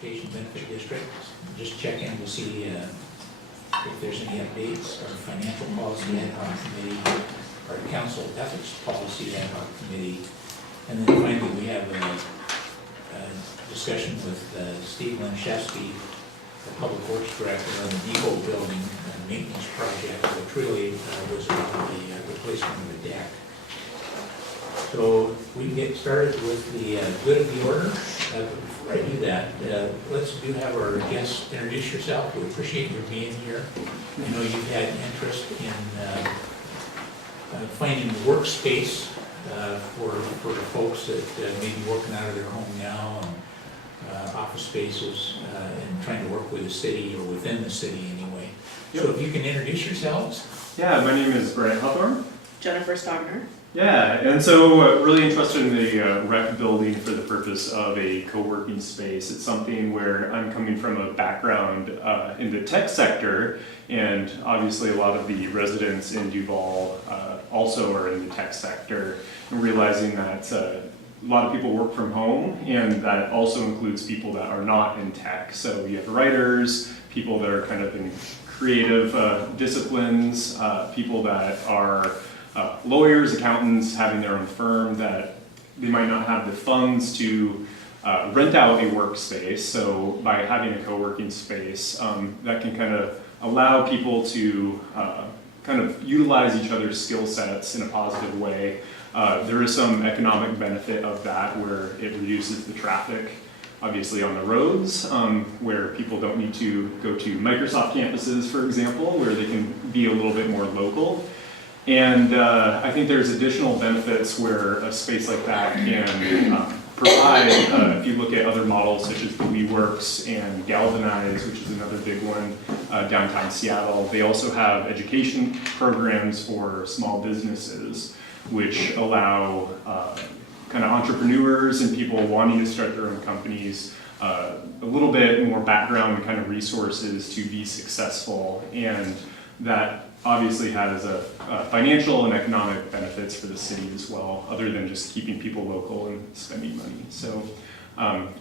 Transportation Benefit District. Just check in to see if there's any updates. Our Financial Policy Ad Hoc Committee, our Council Ethics Policy Ad Hoc Committee, and then finally we have a discussion with Steve Lenshevsky, the Public Works Director, on the depot building maintenance project, which really was about the replacement of the deck. So we can get started with the good of the order. But before I do that, let's have our guests introduce yourself. We appreciate your being here. I know you've had interest in finding workspace for folks that may be working out of their home now, and office spaces, and trying to work with the city or within the city anyway. Yep. So if you can introduce yourselves. Yeah, my name is Brian Hawthorne. Jennifer Stogner. Yeah, and so really interested in the rec building for the purpose of a co-working space. It's something where I'm coming from a background in the tech sector, and obviously a lot of the residents in Duval also are in the tech sector, and realizing that a lot of people work from home, and that also includes people that are not in tech. So you have writers, people that are kind of in creative disciplines, people that are lawyers, accountants, having their own firm, that they might not have the funds to rent out a workspace. So by having a co-working space, that can kind of allow people to kind of utilize each other's skill sets in a positive way. There is some economic benefit of that, where it reduces the traffic, obviously, on the roads, where people don't need to go to Microsoft campuses, for example, where they can be a little bit more local. And I think there's additional benefits where a space like that can provide, if you look at other models such as the WeWorks and Galvanize, which is another big one, downtown Seattle. They also have education programs for small businesses, which allow kind of entrepreneurs and people wanting to start their own companies a little bit more background and kind of resources to be successful. And that obviously has a financial and economic benefits for the city as well, other than just keeping people local and spending money. So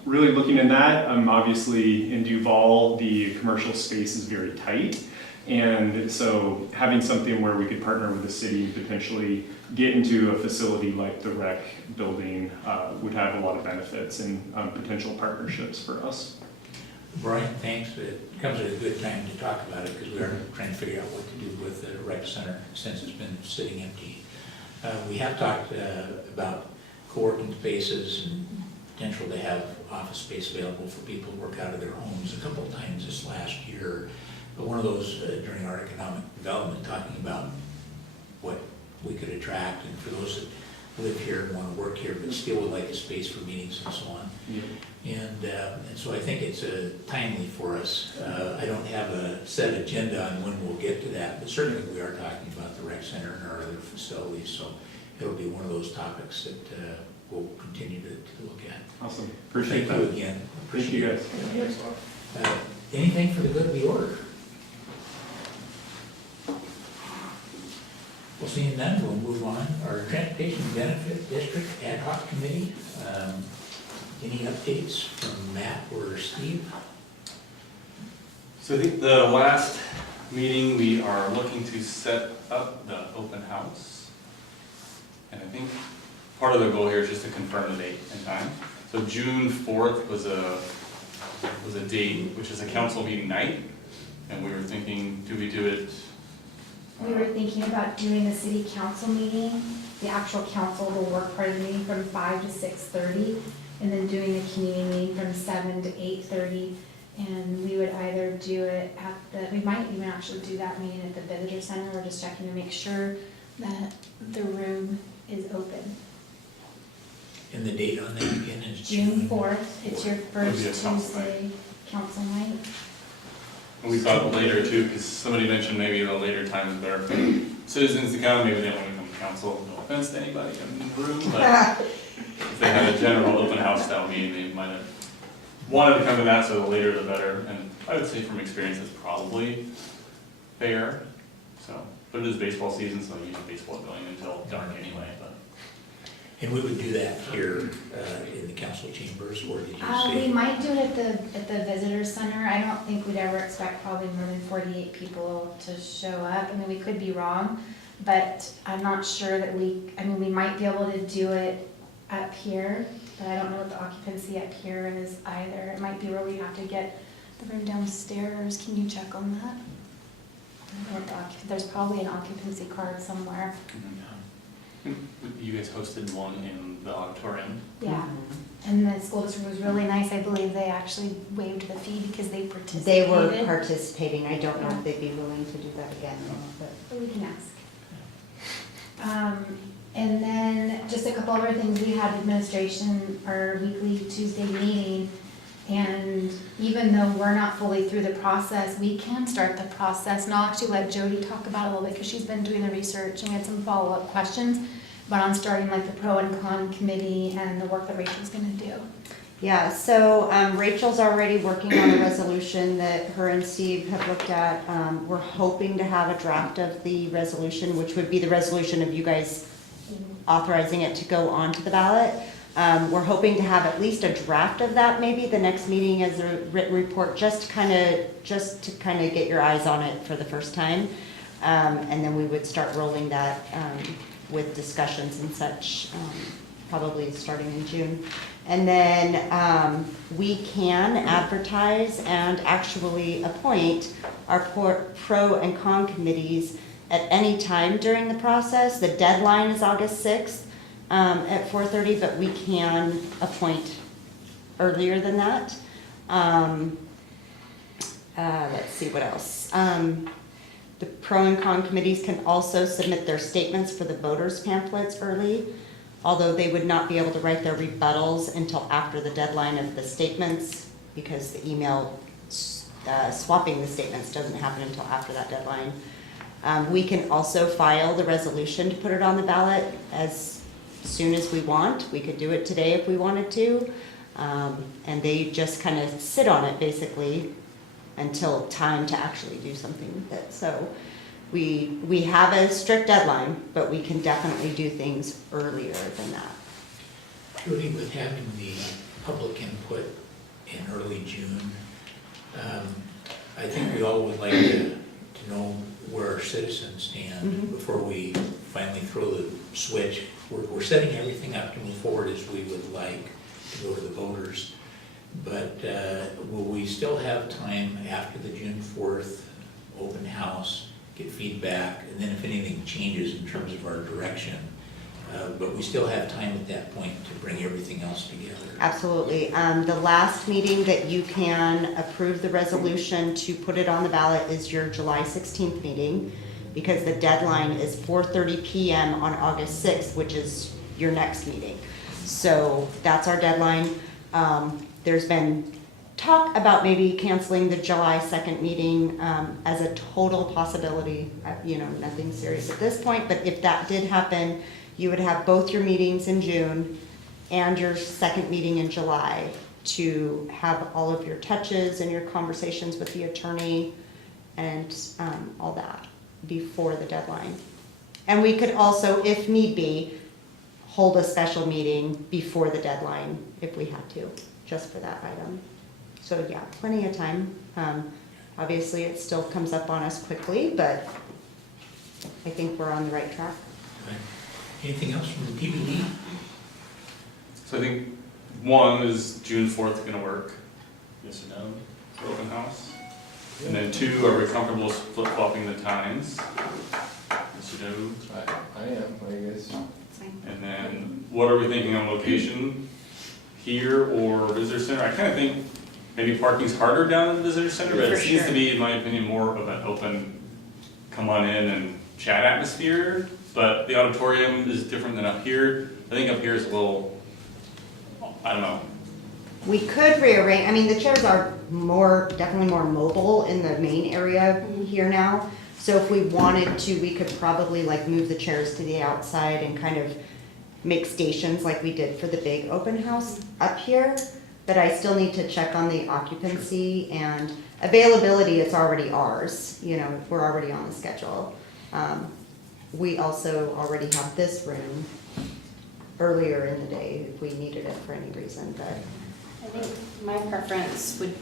really looking in that, obviously in Duval, the commercial space is very tight. And so having something where we could partner with the city and potentially get into a facility like the rec building would have a lot of benefits and potential partnerships for us. Brian, thanks. It comes at a good time to talk about it, because we are trying to figure out what to do with the rec center since it's been sitting empty. We have talked about co-working spaces and potential to have office space available for people to work out of their homes a couple of times this last year. But one of those during our economic development, talking about what we could attract, and for those that live here and want to work here but still would like a space for meetings and so on. Yeah. And so I think it's timely for us. I don't have a set agenda on when we'll get to that, but certainly we are talking about the rec center and our other facilities, so it'll be one of those topics that we'll continue to look at. Awesome. Appreciate Thank that. you again. Thank you guys. Anything for the good of the order? Well, seeing none, we'll move on. Our Transportation Benefit District Ad Hoc Committee. Any updates from Matt or Steve? So I think the last meeting, we are looking to set up the open house. And I think part of the goal here is just to confirm the date and time. So June 4th was a date, which is a council meeting night. And we were thinking, do we do it? We were thinking about doing the city council meeting, the actual council, the work part of the meeting, from 5 to 6:30, and then doing the community meeting from 7 to 8:30. And we would either do it we might even actually do that meeting at the visitor center. We're just checking to make sure that the room is open. And the date on that again is June 4th, it's your first It'll be a council Tuesday council night. And we thought later too, because somebody mentioned maybe a later time is better for citizens to come. Maybe they don't want to come to council. No offense to anybody in the room, but if they had a general open house style meeting, they might have wanted to come to that, so the later the better. And I would say from experience, it's probably fair. So, but it is baseball season, so I use baseball going until dark anyway. But And we would do that here in the council chambers, or did you We say? might do it at the visitor center. I don't think we'd ever expect probably more than 48 people to show up. I mean, we could be wrong, but I'm not sure that we might be able to do it up here, but I don't know what the occupancy up here is either. It might be where we have to get the room downstairs. Can you check on that? I don't know what the there's probably an occupancy card somewhere. You guys hosted one in the auditorium. Yeah. And the school district was really nice. I believe they actually waived the fee because they They participated. were participating, I don't know if they'd be willing to do that again, but. But we can ask. And then just a couple other things, we had administration, our weekly Tuesday meeting, and even though we're not fully through the process, we can start the process. And I'll actually let Jody talk about it a little bit, because she's been doing the research, and we had some follow-up questions, but on starting like the pro and con committee and the work that Rachel's gonna do. Yeah, so Rachel's already working on a resolution that her and Steve have looked at. We're hoping to have a draft of the resolution, which would be the resolution of you guys authorizing it to go onto the ballot. We're hoping to have at least a draft of that, maybe the next meeting as a written report, just to kind of get your eyes on it for the first time. And then we would start rolling that with discussions and such, probably starting in June. And then we can advertise and actually appoint our pro and con committees at any time during the process. The deadline is August 6th at 4:30, but we can appoint earlier than that. Let's see what else. The pro and con committees can also submit their statements for the voters pamphlets early, although they would not be able to write their rebuttals until after the deadline of the statements, because the email swapping the statements doesn't happen until after that deadline. We can also file the resolution to put it on the ballot as soon as we want. We could do it today if we wanted to. And they just kind of sit on it basically until time to actually do something with it. So we have a strict deadline, but we can definitely do things earlier than that. Judy, with having the public input in early June, I think we all would like to know where our citizens stand before we finally throw the switch. We're setting everything up to move forward as we would like to go to the voters, but will we still have time after the June 4th open house, get feedback, and then if anything changes in terms of our direction, but we still have time at that point to bring everything else together? Absolutely. The last meeting that you can approve the resolution to put it on the ballot is your July 16th meeting, because the deadline is 4:30 p.m. on August 6th, which is your next meeting. So that's our deadline. There's been talk about maybe canceling the July 2nd meeting as a total possibility. Nothing serious at this point, but if that did happen, you would have both your meetings in June and your second meeting in July to have all of your touches and your conversations with the attorney and all that before the deadline. And we could also, if need be, hold a special meeting before the deadline if we had to, just for that item. So yeah, plenty of time. Obviously, it still comes up on us quickly, but I think we're on the right track. Right. Anything else from the PBD? So I think one, is June 4th gonna work? Yes or no, for open house? And then two, are we comfortable flip-flopping the times? Yes or no? I am, I guess. And then what are we thinking on location? Here or visitor center? I kind of think maybe parking's harder down in the visitor center, but it For seems sure. to be, in my opinion, more of an open, come on in and chat atmosphere. But the auditorium is different than up here. I think up here is a little, I don't know. We could rearrange, I mean, the chairs are definitely more mobile in the main area here now. So if we wanted to, we could probably move the chairs to the outside and kind of make stations like we did for the big open house up here. But I still need to check on the occupancy and availability. It's already ours, we're already on the schedule. We also already have this room earlier in the day if we needed it for any reason, but. I think my preference would,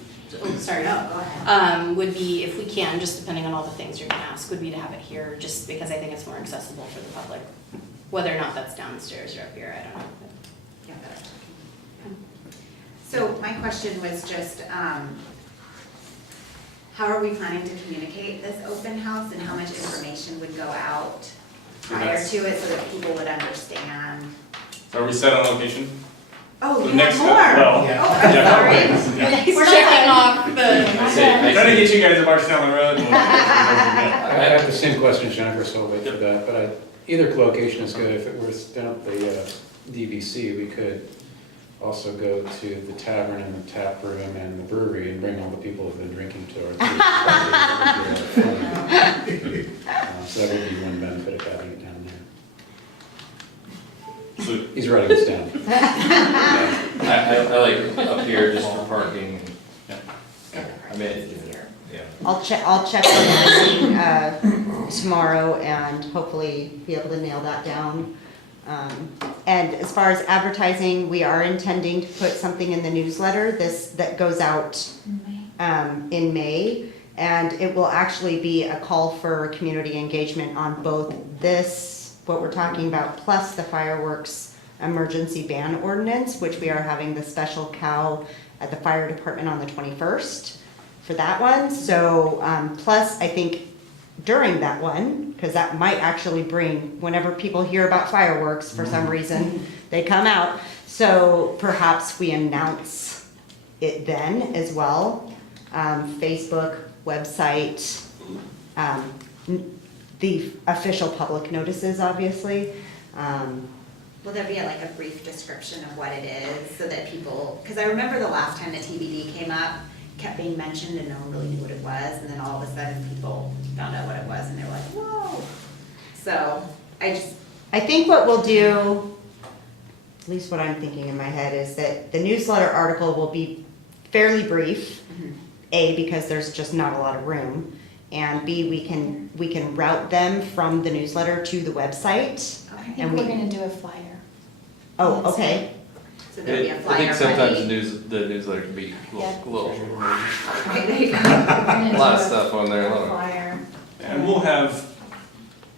oh, sorry. No, go ahead. Would be, if we can, just depending on all the things you're gonna ask, would be to have it here, just because I think it's more accessible for the public. Whether or not that's downstairs or up here, I don't know. Yeah. So my question was just, how are we planning to communicate this open house and how much information would go out prior to it so that people would understand? So are we set on location? Oh, The you next have more? step- well, Oh, Yeah. I'm Yeah, sorry. yeah. We're checking off the. Trying to get you guys to march down the road. I have the same question, Jennifer, so I'll wait for that, but either location is good. If it were down at the DVC, we could also go to the tavern and the tap room and the brewery and bring all the people who've been drinking to our tea. So that would be one benefit of having it down there. So, He's writing this down. I like up here just for parking. yeah. I mean, yeah. I'll check on everything tomorrow and hopefully be able to nail that down. And as far as advertising, we are intending to put something in the newsletter that goes out in May. And it will actually be a call for community engagement on both this, what we're talking about, plus the fireworks emergency ban ordinance, which we are having the special cow at the fire department on the 21st for that one. So, plus I think during that one, because that might actually bring, whenever people hear about fireworks for some reason, they come out. So perhaps we announce it then as well. Facebook, website, the official public notices, obviously. Will there be like a brief description of what it is so that people, because I remember the last time the TBD came up, kept being mentioned and no one really knew what it was, and then all of a sudden people found out what it was and they were like, whoa. So I think what we'll do, at least what I'm thinking in my head, is that the newsletter article will be fairly brief. A, because there's just not a lot of room, and B, we can route them from the newsletter to the website. I okay. think we're gonna do a flyer. Oh, okay. So there'll be a I flyer think sometimes ready. the newsletter can be a Yeah. little, Okay, there you go. We're gonna a do lot of stuff on there. A flyer. And we'll have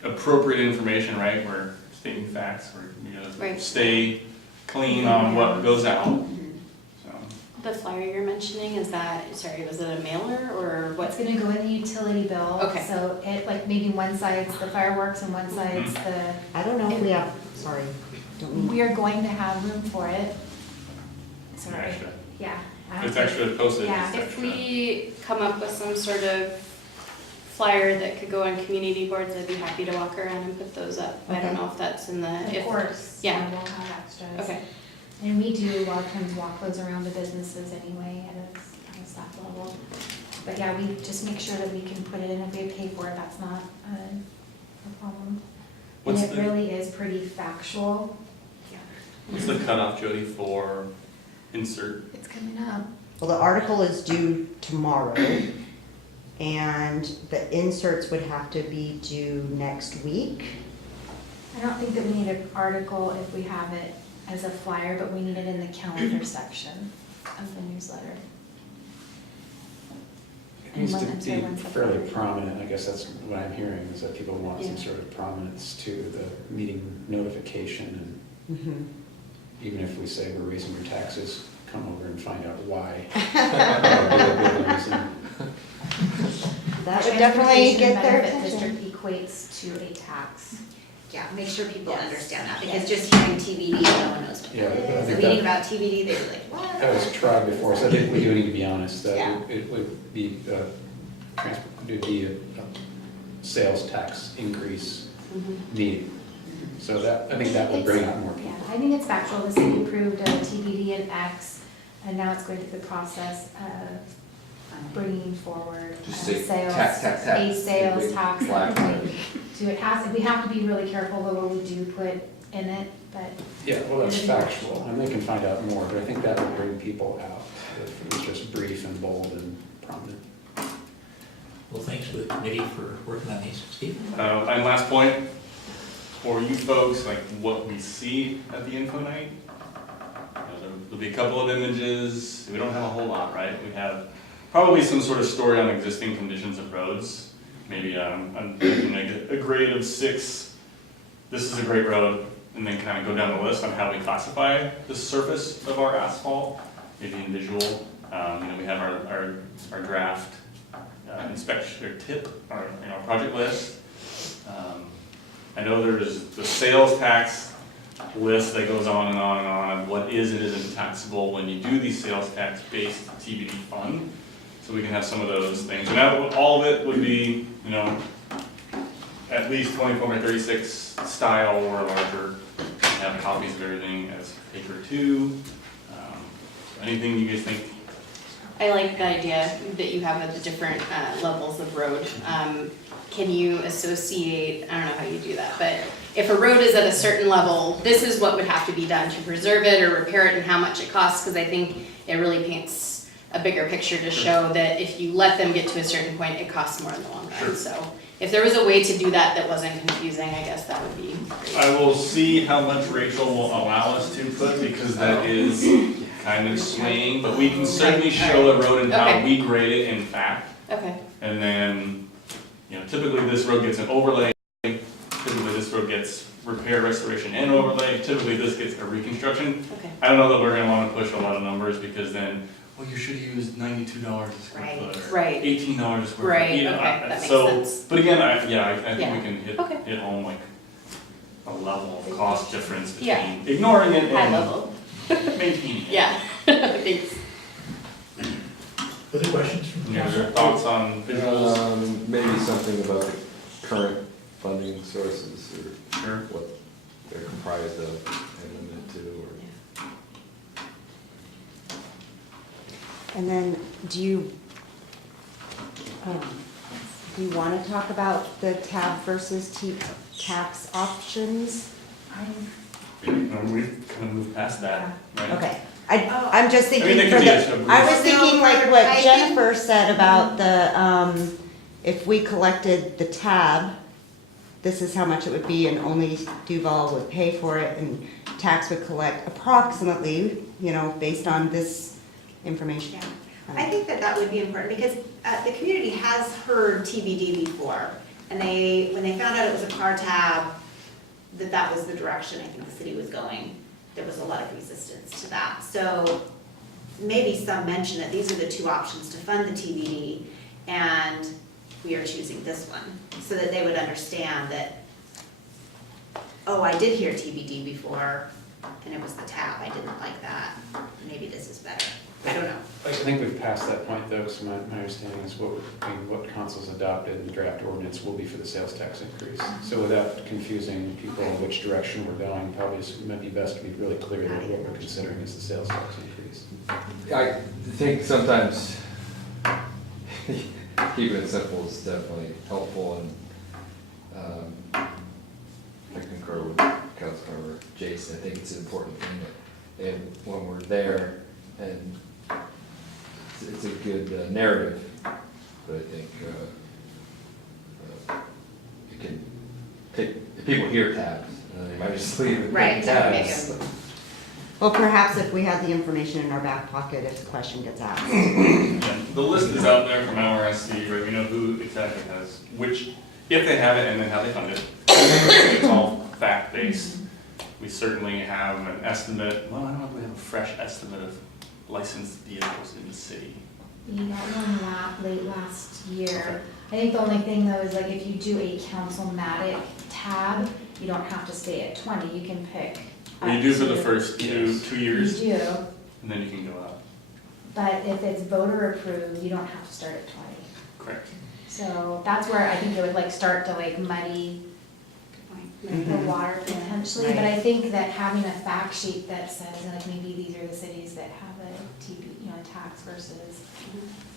appropriate information, right? We're stating facts, we're gonna Right. stay clean on what goes out, so. The flyer you're mentioning, is that, sorry, was it a mailer or what? It's gonna go in the utility bill. Okay. So it, like, maybe one side's the fireworks and one side's the, I don't know if we have, sorry, don't mean. we are going to have room for it. Sorry, Extra. yeah. It's extra postage. Yeah. it's If extra. we come up with some sort of flyer that could go on community boards, I'd be happy to walk around and put those up. I Okay. don't know if that's in the, Of if, course, yeah. we'll have extras. okay. And we do a lot of times walk those around the businesses anyway at a staff level. But yeah, we just make sure that we can put it in, if we pay for it, that's not a problem. And What's it the- really is pretty factual. What's the cutoff, Jody, for insert? It's coming up. Well, the article is due tomorrow, and the inserts would have to be due next week. I don't think that we need an article if we have it as a flyer, but we need it in the calendar section of the newsletter. It needs to I'm sorry, be one second. fairly prominent, I guess that's what I'm hearing, is that people want some Yeah. sort of prominence to the meeting notification, and Mhm. even if we say we're raising your taxes, come over and find out why. That would definitely get their Transportation attention. benefit district equates to a tax. Yeah, make sure people Yes. understand that, Yes. because just hearing TBD, no one knows what Yeah, I it is. think A meeting that- about TBD, they'd be like, what? That was tried before, so I think we do need to be honest, that Yeah. it would be, it would be a sales tax increase needed. So that, I think that would bring out more Yeah, people. I think it's factual, the city approved a TBD and X, and now it's going through the process of bringing forward Just a say sales, tax, tax, tax. a sales Big tax. black everything. So it has, we have to be really careful with what we do put in it, but Yeah, well, that's factual, and they can find out more, but I think that would bring people out if it was just brief and bold and prominent. Well, thanks to the committee for working on these. Steve? And last point, for you folks, like what we see at the info night. There'll be a couple of images. We don't have a whole lot, right? We have probably some sort of story on existing conditions of roads. Maybe I'm thinking like a grade of 6. This is a great road, and then kind of go down the list on how we classify the surface of our asphalt, maybe in visual. We have our draft inspection or tip, our project list. I know there's the sales tax list that goes on and on and on of what is and isn't taxable when you do these sales tax based TBD fund. So we can have some of those things. And that, all of it would be, at least 24 by 36 style or larger. We have copies of everything as paper 2. Anything you guys think? I like the idea that you have the different levels of road. Can you associate, I don't know how you do that, but if a road is at a certain level, this is what would have to be done to preserve it or repair it and how much it costs, because I think it really paints a bigger picture to show that if you let them get to a certain point, it costs more in the long run. Sure. So if there was a way to do that that wasn't confusing, I guess that would be great. I will see how much Rachel will allow us to put, because that is kind of swaying, but we can certainly show a road and how Okay. we grade it in fact. Okay, And then, typically this road gets an overlay, typically this road gets repair, restoration, and overlay, typically this gets a reconstruction. okay. I don't know that we're gonna wanna push a lot of numbers, because then, well, you should use $92 a square Right. foot, or Right. $18 a square foot. Right, okay, that makes So, sense. but again, I think Yeah. we can Okay. hit home like a level of cost difference Yeah. between ignoring it High and level, maintaining it. yeah, thanks. Other questions from Your council? thoughts on visuals? Maybe something about the current funding sources or Sure. what they're comprised of and limited to, or. And then, do you want to talk about the tab versus tax options? We've kind of moved past that, right? Okay, I'm just thinking there for could be a the, sub- I was thinking like No, what I think- Jennifer said about the, if we collected the tab, this is how much it would be and only Duval would pay for it and tax would collect approximately, based on this information. Yeah. I think that would be important, because the community has heard TBD before, and when they found out it was a car tab, that was the direction I think the city was going. There was a lot of resistance to that. So maybe some mention that these are the 2 options to fund the TBD, and we are choosing this one, so that they would understand that, oh, I did hear TBD before, and it was the tab, I didn't like that, maybe this is better. I don't know. I think we've passed that point though, because my understanding is what council's adopted in the draft ordinance will be for the sales tax increase. So without confusing people in which direction we're going, probably it might be best to be really clear that what we're considering is the sales tax increase. I think sometimes keeping it simple is definitely helpful, and I concur with Councilmember Jason. I think it's an important thing that, and when we're there, and it's a good narrative, but I think you can take, if people hear tabs, they might just leave it Right, with that would make tabs. Well, perhaps if we have the information in our back pocket, if the question gets asked. And the list is out there from LRSC, right? We know who exactly has which, if they have it, and then how they fund it. It's all fact-based. We certainly have an estimate, well, I don't know if we have a fresh estimate of licensed vehicles in the city. We got one late last Okay. year. I think the only thing though is like if you do a councilmatic tab, you don't have to stay at 20, you can pick. What you up do for the to- first two years, You do, and then you can go up. but if it's voter approved, you don't have to start at 20. Correct. So that's where I think it would like start to like muddy the water potentially, but I think that having a fact sheet that says like maybe these are the cities that have a tax versus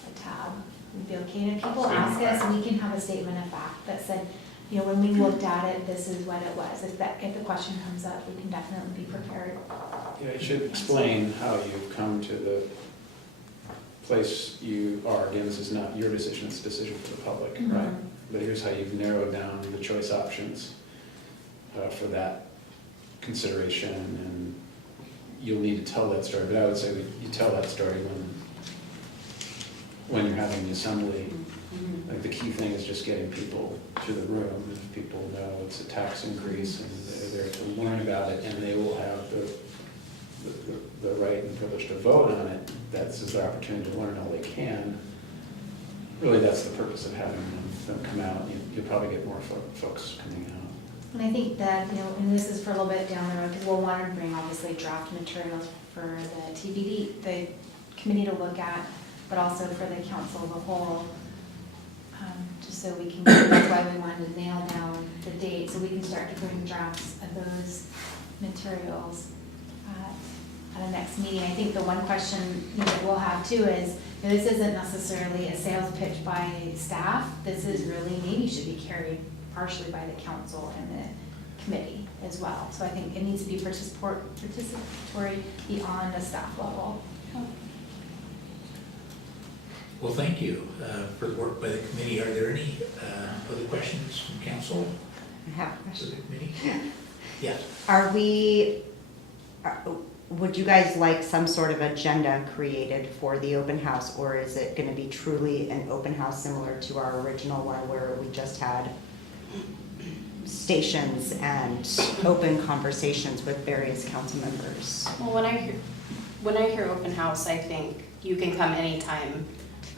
a tab would be okay. And if people ask us, we can have a statement of fact that said, when we looked at it, this is what it was. If the question comes up, we can definitely be prepared. Yeah, you should explain how you've come to the place you are. Again, this is not your decision, it's a decision for the public, right? Mhm. But here's how you've narrowed down the choice options. for that consideration, and you'll need to tell that story, but I would say you tell that story when you're having the assembly. Like, the key thing is just getting people to the room. If people know it's a tax increase and they're there to learn about it, and they will have the right and privilege to vote on it, that's their opportunity to learn all they can. Really, that's the purpose of having them come out. You'll probably get more folks coming out. And I think that, and this is for a little bit down the road, because we'll want to bring obviously draft materials for the TBD, the committee to look at, but also for the council of the whole, just so we can, that's why we wanted to nail down the date, so we can start to bring drafts of those materials at the next meeting. I think the one question that we'll have too is, this isn't necessarily a sales pitch by staff, this is really maybe should be carried partially by the council and the committee as well. So I think it needs to be participatory beyond a staff level. Well, thank you for the work by the committee. Are there any other questions from council I have a for question. the committee? Yes. Would you guys like some sort of agenda created for the open house, or is it gonna be truly an open house similar to our original one where we just had stations and open conversations with various council members? Well, when I hear open house, I think you can come anytime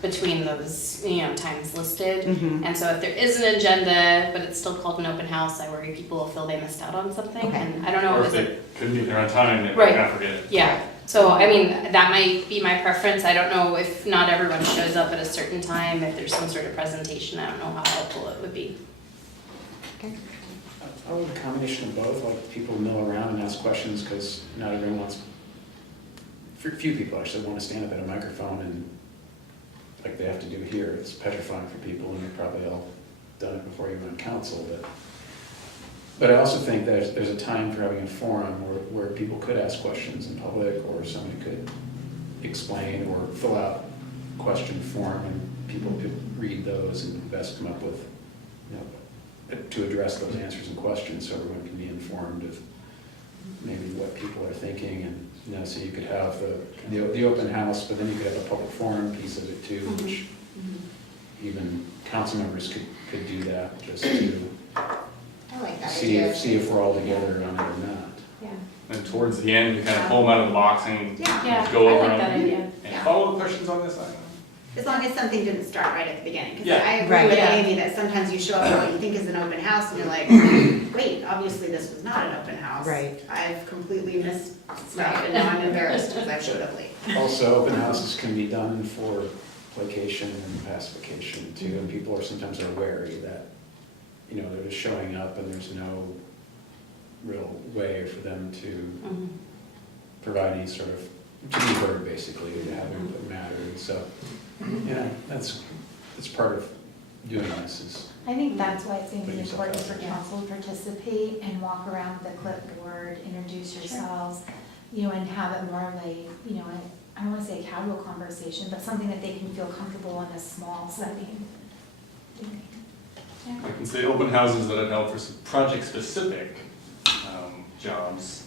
between those, times listed. Mhm. And so if there is an agenda, but it's still called an open house, I worry people will feel they missed out on something. Okay. And I don't know, Or if is it, they couldn't be there on time, they Right. might forget it. yeah. So, I mean, that might be my preference. I don't know if not everyone shows up at a certain time, if there's some sort of presentation, I don't know how helpful it would be. I would a combination of both, like people mill around and ask questions, because not everyone wants, few people actually want to stand up at a microphone and, like they have to do here, it's petrifying for people, and you've probably all done it before you were on council, but I also think there's a time for having a forum where people could ask questions in public, or somebody could explain or fill out question form, and people could read those and best come up with, to address those answers and questions, so everyone can be informed of maybe what people are thinking, and, so you could have the open house, but then you could have a public forum piece of it too, which even council members could do that, just to I like that see idea. if we're all together on it or not. Yeah. And towards the end, we kind of pull them out of the box and Yeah, Yeah, go I over like that them. idea. And Yeah. follow-up questions on this item. as long as something didn't start right at the beginning. Because Yeah. I agree Right. with Yeah. Amy that sometimes you show up at what you think is an open house and you're like, wait, obviously this was not an open house. Right. I've completely missed stuff and now I'm embarrassed because I showed up late. Also, open houses can be done for placation and pacification too, and people are sometimes wary that, they're just showing up and there's no real way for them to Mhm. provide any sort of, to be heard basically, to have input matter, and so, that's part of doing this is, I think that's why it's going to Put be yourself important out for there. council to participate and walk around the clipboard, introduce yourselves, and have it more of a, I don't want to say a casual conversation, but something that they can feel comfortable in a small setting. I can say open houses that I've held for some project-specific jobs.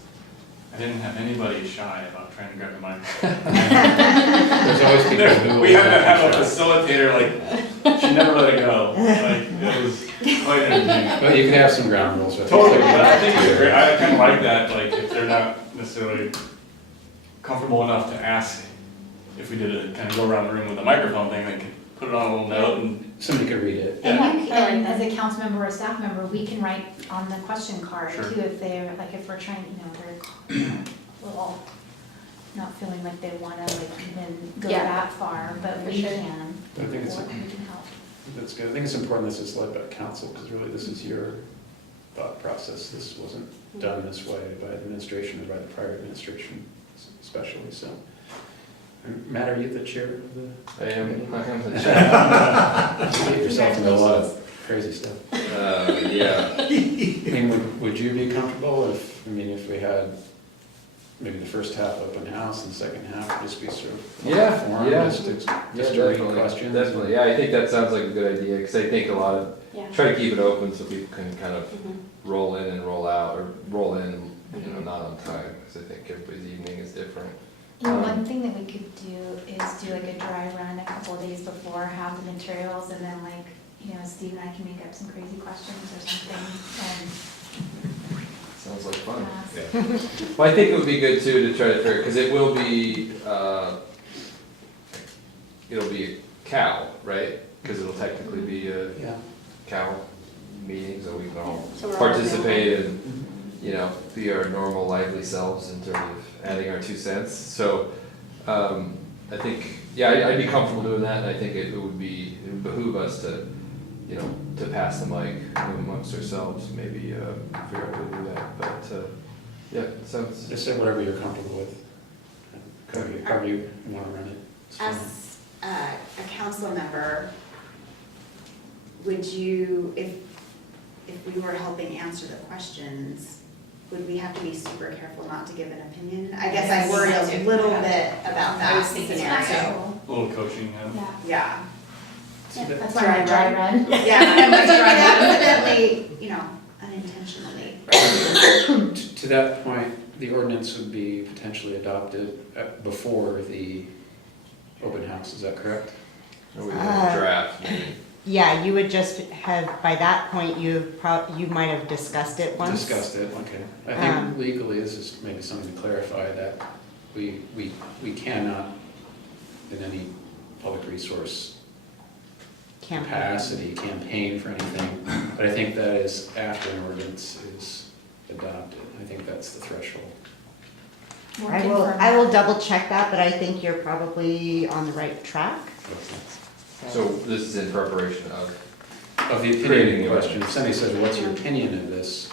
I didn't have anybody shy about trying to grab the microphone. there's always people who. We had to have a facilitator, she never let it go. It was quite entertaining. But you can have some ground rules with it. Totally, but I think it's great, I kind of like that, if they're not necessarily comfortable enough to ask, if we did a kind of go around the room with a microphone thing, they could put it on a little note and. Somebody could read it. And as a council member or a staff member, we can write on the question card Sure. too, if they're, if we're trying, they're a little, not feeling like they wanna even go Yeah. that far, but For we sure. can. I think it's, We can help. that's good. I think it's important this is led by council, because really this is your thought process. This wasn't done this way by administration or by the prior administration especially, so. And Matt, are you the chair of the? I am the chair. You get yourself into a lot of crazy stuff. Yeah. I mean, would you be comfortable if we had maybe the first half open house and the second half would just be sort of Yeah, forum, yeah. just to read Definitely, questions? definitely. Yeah, I think that sounds like a good idea, because I think a lot of, Yeah. try to keep it open so people can kind of Mhm. roll in and roll out, or roll in, you know, not on time, because I think everybody's evening is different. You know, one thing that we could do is do like a dry run a couple of days before, have the materials, and then like, you know, Steve and I can make up some crazy questions or something, Sounds like fun. and ask. Well, I think it would be good too to try to figure, because it will be, it'll be a cow, right? Because it'll technically be a Yeah. cow meeting, so we can all So we're all participate and, you know, be our normal lively selves in terms of adding our 2 cents. So, I think, yeah, I'd be comfortable doing that, and I think it would behoove us to, you know, to pass the mic amongst ourselves, maybe, figure out how to do that, but, yeah, it sounds. Just say whatever you're comfortable with. However you want to run it. It's fine. As a council member, would you, if we were helping answer the questions, would we have to be super careful not to give an opinion? I guess I worry a little bit about I was that thinking scenario. that A little coaching, Yeah, Yeah. that's why I dry run. Yeah, and we could accidentally, you know, unintentionally. To that point, the ordinance would be potentially adopted before the open house, is that correct? Or we have a draft, maybe. Yeah, you would just have, by that point, you might have discussed it once. Discussed it, okay. I Um, think legally, this is maybe something to clarify, that we cannot, in any public resource Campaign. capacity, campaign for anything, but I think that is after an ordinance is adopted. I think that's the threshold. We'll I will confirm that. double check that, but I think you're probably on the right track. So this is in preparation of, Of the Creating opinion the question, if somebody says, what's your opinion of this?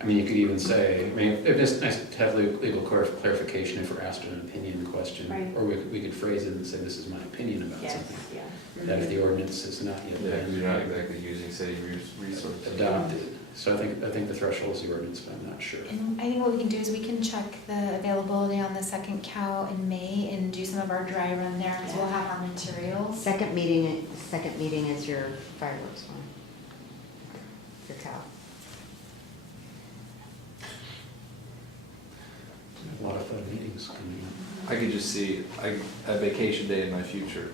I mean, you could even say, I mean, it's nice to have legal clarification if we're asked an opinion question. Right. Or we could phrase it and say, this is my opinion about Yes, something. yeah. That if the ordinance is not yet yeah, 'cause been you're not exactly using city resources. adopted. So I think the threshold is the ordinance, but I'm not sure. And I think what we can do is we can check the availability on the second cow in May and do some of our dry run there, because we'll have our materials. Second meeting is your fireworks one. Your cow. A lot of fun meetings coming up. I could just see, a vacation day in my future,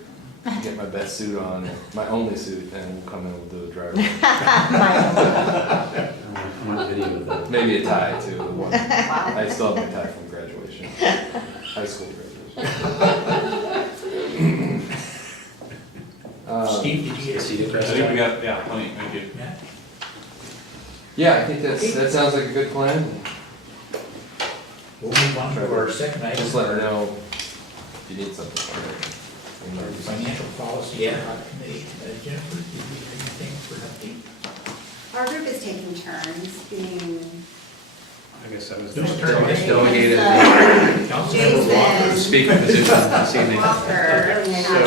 get my best suit on, my only suit, and we'll come in and we'll do a drive. I want video of that. Maybe a tie too, the one. I still have my tie from graduation, high school graduation. Steve, did you get a seat? I think we got, yeah, plenty, thank you. Yeah. Yeah, I think that sounds like a good plan. We'll move on to our second item. Just let her know if you need something. Our Financial Policy Ad Hoc Committee. Jennifer, did you have anything for an update? Our group is taking turns being I guess I was Whose turn is it? delegated the Councilmember Walker. Jason. speaker position this evening. Walker has our.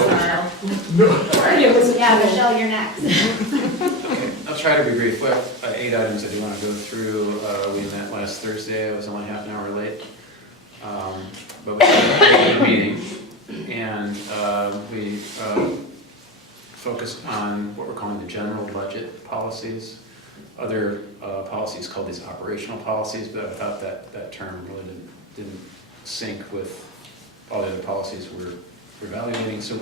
Yeah, Michelle, you're next. Okay, I'll try to be brief. Well, 8 items I do want to go through. We met last Thursday. I was only half an hour late. But we had a good meeting. And we focused on what we're calling the general budget policies. Other policies called these operational policies, but I thought that term really didn't sync with all the other policies we're evaluating. So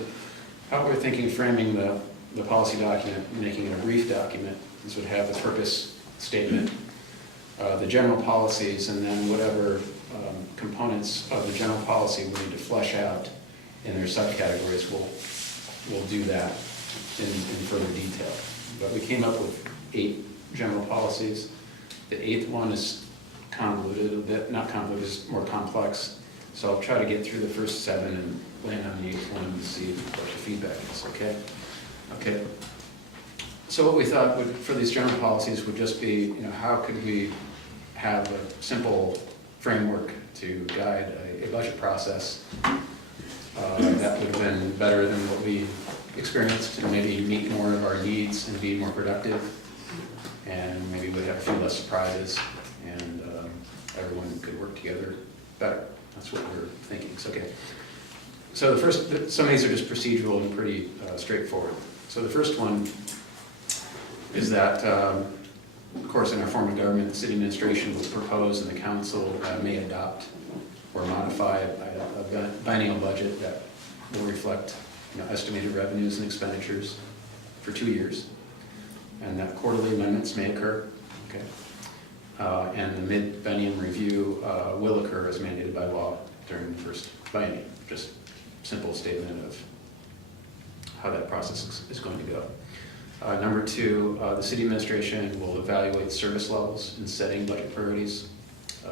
how we're thinking framing the policy document, making it a brief document, this would have the purpose statement, the general policies, and then whatever components of the general policy we need to flesh out in their subcategories, we'll do that in further detail. But we came up with 8 general policies. The 8th one is convoluted a bit, not convoluted, it's more complex. So I'll try to get through the first 7 and land on the 8th one and see what your feedback is, okay? Okay. So what we thought for these general policies would just be, how could we have a simple framework to guide a budget process that would have been better than what we experienced, and maybe meet more of our needs and be more productive, and maybe we'd have a few less surprises, and everyone could work together better. That's what we're thinking. So, okay. So the first, some of these are just procedural and pretty straightforward. So the first one is that Of course, in our form of government, the city administration will propose and the council may adopt or modify a biennial budget that will reflect, estimated revenues and expenditures for 2 years. And that quarterly amendments may occur, okay? And the mid-biennium review will occur as mandated by law during the first biennium. Just simple statement of how that process is going to go. Number 2, the city administration will evaluate service levels in setting budget priorities,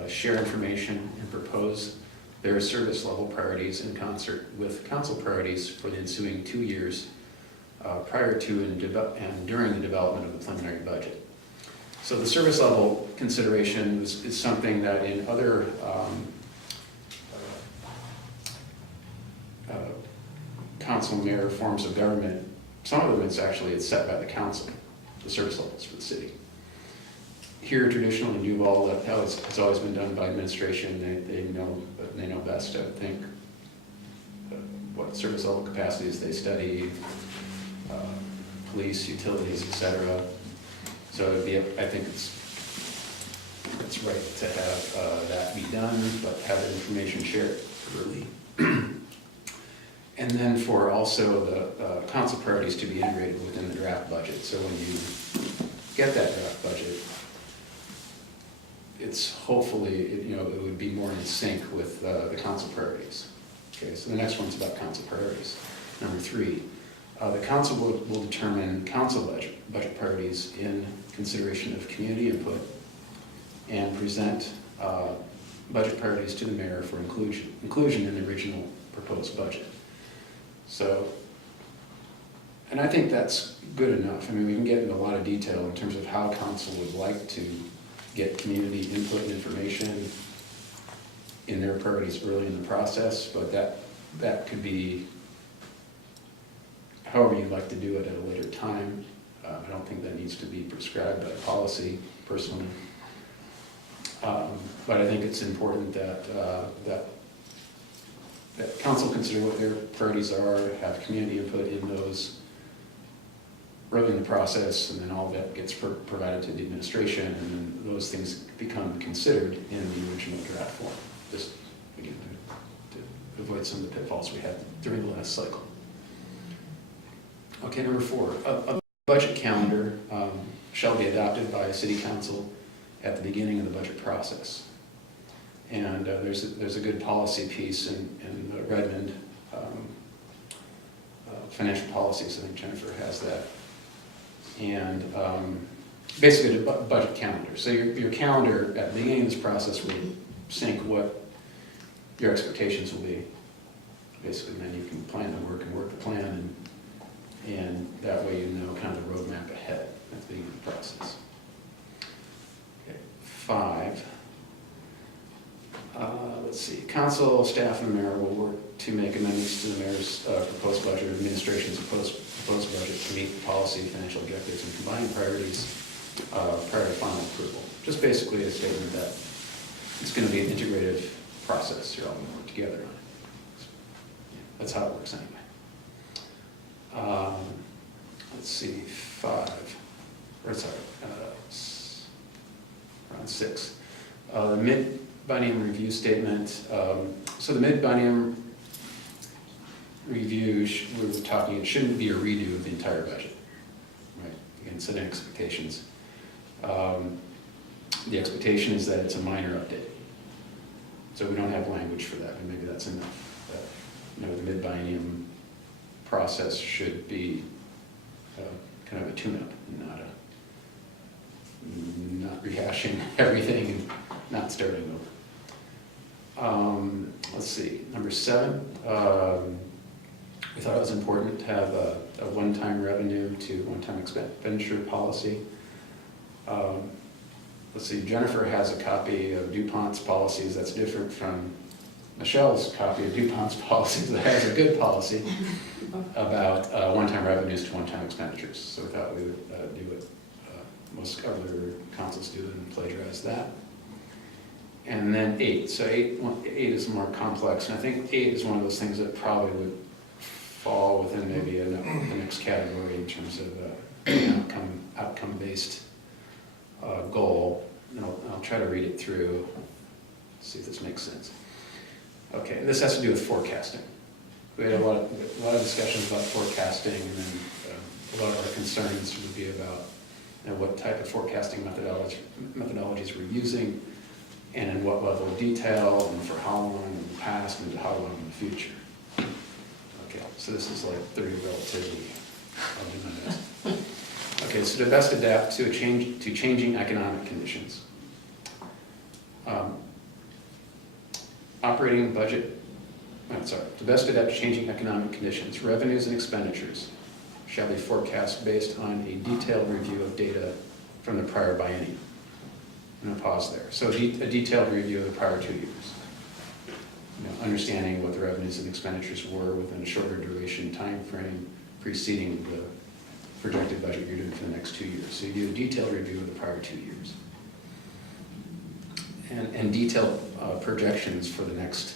share information, and propose their service level priorities in concert with council priorities for the ensuing 2 years prior to and during the development of the preliminary budget. So the service level consideration is something that in other council mayor forms of government, some of them it's set by the council, the service levels for the city. Here traditionally in Duval, it's always been done by administration. They know best, I would think, what service level capacities they study, police, utilities, etc. So it'd be, I think it's right to have that be done, but have the information shared early. And then for also the council priorities to be integrated within the draft budget. So when you get that draft budget, it's hopefully, it would be more in sync with the council priorities. Okay, so the next one's about council priorities. Number 3, the council will determine council budget priorities in consideration of community input and present budget priorities to the mayor for inclusion in the original proposed budget. So, and I think that's good enough. I mean, we can get into a lot of detail in terms of how council would like to get community input and information in their priorities early in the process, but that could be however you'd like to do it at a later time. I don't think that needs to be prescribed by policy, personally. But I think it's important that council consider what their priorities are, have community input in those early in the process, and then all that gets provided to the administration, and then those things become considered in the original draft form. Just, again, to avoid some of the pitfalls we had during the last cycle. Okay, number 4, a budget calendar shall be adopted by a city council at the beginning of the budget process. And there's a good policy piece in Redmond, financial policies. I think Jennifer has that. And basically a budget calendar. So your calendar at the beginning of this process will sync what your expectations will be. Basically, then you can plan to work the plan, and that way you know kind of the roadmap ahead at the beginning of the process. Okay. 5. Let's see. Council, staff, and mayor will work to make amendments to the mayor's proposed budget, administration's proposed budget to meet the policy, financial objectives, and combined priorities prior to final approval. Just basically a statement that it's going to be an integrative process. You're all going to work together on it. That's how it works anyway. Let's see. 5. Or sorry. Around 6. The mid-biennium review statement. So the mid-biennium review, we were talking, it shouldn't be a redo of the entire budget, right? Again, setting expectations. The expectation is that it's a minor update. So we don't have language for that, and maybe that's enough. The mid-biennium process should be kind of a tune-up, not rehashing everything and not starting over. Let's see, number 7. We thought it was important to have a one-time revenue to one-time expenditure policy. Let's see, Jennifer has a copy of DuPont's policies that's different from Michelle's copy of DuPont's policies that has a good policy about one-time revenues to one-time expenditures. So we thought we would do what most other councils do and plagiarize that. And then 8. So 8 is more complex, and I think 8 is one of those things that probably would fall within maybe the next category in terms of outcome-based goal, and I'll try to read it through, see if this makes sense. Okay, this has to do with forecasting. We had a lot of discussions about forecasting, and then a lot of our concerns would be about what type of forecasting methodologies we're using, and in what level of detail, and for how long in the past, and how long in the future. Okay, so this is like theory of relativity. I'll do my best. Okay, so to best adapt to changing economic conditions. Operating budget, to best adapt to changing economic conditions, revenues and expenditures shall be forecast based on a detailed review of data from the prior biennium. I'm going to pause there. So a detailed review of the prior 2 years. Understanding what the revenues and expenditures were within a shorter duration time frame preceding the projected budget you're doing for the next 2 years. So you do a detailed review of the prior 2 years. And detailed projections for the next